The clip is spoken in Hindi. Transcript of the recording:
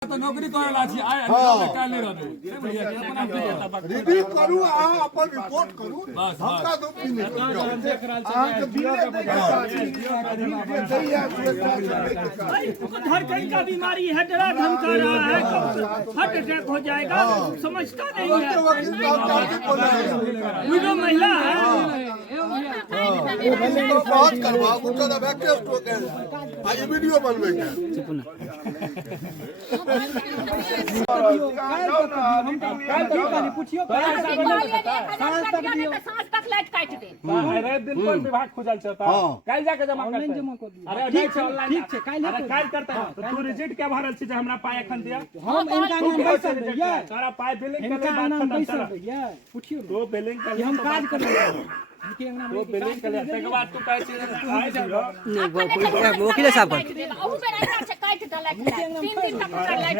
तो नौकरी करेला छी आइ काल्हि नहीं रहबे से बुझिया कि अपन आप रिव्यू करू अहाँ अपन रिपोर्ट करू हमरा दुखी नहीं अहाँ के हर कहीं का बीमारी है, डरा धमका रहा है, हार्ट अटैक हो जाएगा, समझता नहीं है। विडो महिला है, बात करवा उसका तो बैकटेस्ट हो गया आज वीडियो बनवे के सांस तक लाइट काट दे अरे दिन पर विभाग खुजल छता काल जाके जमा करते अरे ठीक छै ऑनलाइन ठीक छै काल करते तो तू रिजेक्ट के भरल छी जे हमरा पाय एखन दिया हम इनका नाम बैसल रहिए, सारा पाय बिलिंग इनका करले नाम बात बैसल खत्म रहिए, पूछियो तो बिलिंग कर हम काज कर रहे हैं। तो बिलिंग कर ले तक बाद तू कहै छी आइ जाओ वकील साहब काट दे ओहू में रहिया छै काट दे लाइट 3 दिन तक लाइट